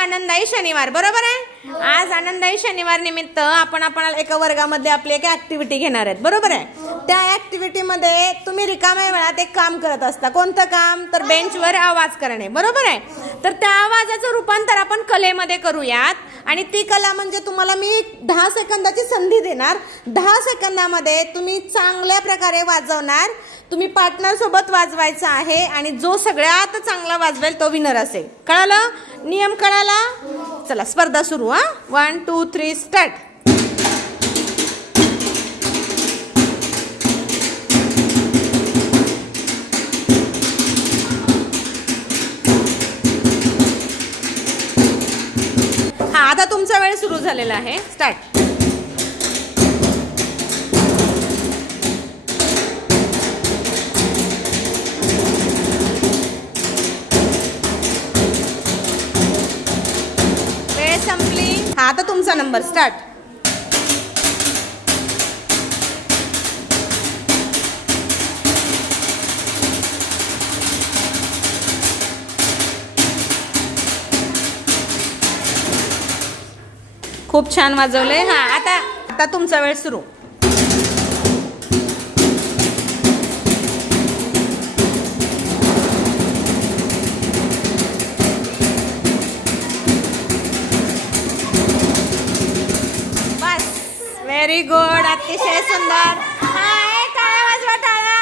आनंदाई शनिवार, बरोबर आहे. आज आनंदाई शनिवार निमित्त आपण एका वर्गामध्ये आपली एक ऍक्टिव्हिटी घेणार आहेत, बरोबर आहे. त्या ऍक्टिव्हिटी मध्ये तुम्ही रिकाम्या वेळात एक काम करत असता. कोणतं काम? तर बेंचवर आवाज करणे, बरोबर आहे. तर त्या आवाजाचं रूपांतर आपण कलेमध्ये करूयात. आणि ती कला म्हणजे तुम्हाला मी 10 सेकंदाची संधी देणार. 10 सेकंदामध्ये तुम्ही चांगल्या प्रकारे वाजवणार. तुम्ही पार्टनर सोबत वाजवायचं आहे आणि जो सगळ्यात चांगला वाजवेल तो विनर असेल. कळालं? नियम कळाला? चला स्पर्धा सुरू. 1 2 3 स्टार्ट. आता तुमचा वेळ सुरू झालेला आहे. स्टार्ट. वेळ संपली. आता तुमचा नंबर. स्टार्ट. खूप छान वाजवले. आता तुमचा वेळ सुरू. बस. Very good. अतिशय सुंदर. टाळ्या वाजवा, टाळ्या.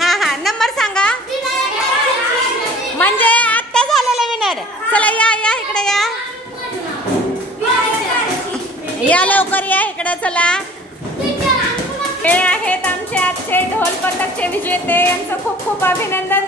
हा नंबर सांगा. म्हणजे चला या इकडे या लवकर या इकडे. चला. हे आहेत आमचे आजचे ढोल पथकचे विजेते. यांचं खूप खूप अभिनंदन.